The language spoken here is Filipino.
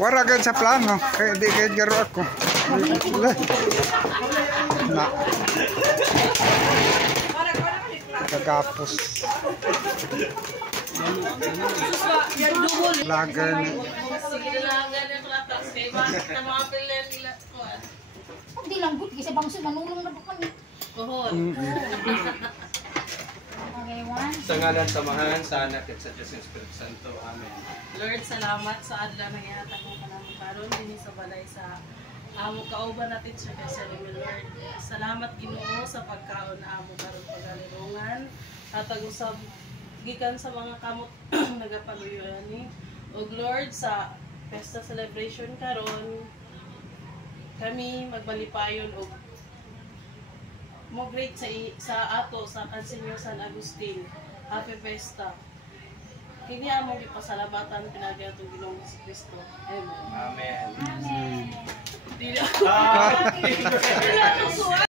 Wala agad sa plano. Kaya di kahit garo ako. Na. Kagapos. Lager na. Hindi lang good kasi bangso manulong na po kami. Sa ngalan samahan sa anak at sa Diyos ng Espiritu Santo. Amen. Lord, salamat sa adla na ihatag mo ka namin karon din sa balay sa amo kauban natin siya kay Lord. Salamat Ginoo sa pagkaon na amo karon pagalirungan at usab gikan sa mga kamot nagapaluyon ni og Lord sa pesta celebration karon kami magbalipayon og mo great sa ato sa Kansenyor San Agustin. Happy Festa. Kini among gipasalamatan pinagi atong Ginoong Kristo. Amen. Amen. Amen. Dili ako.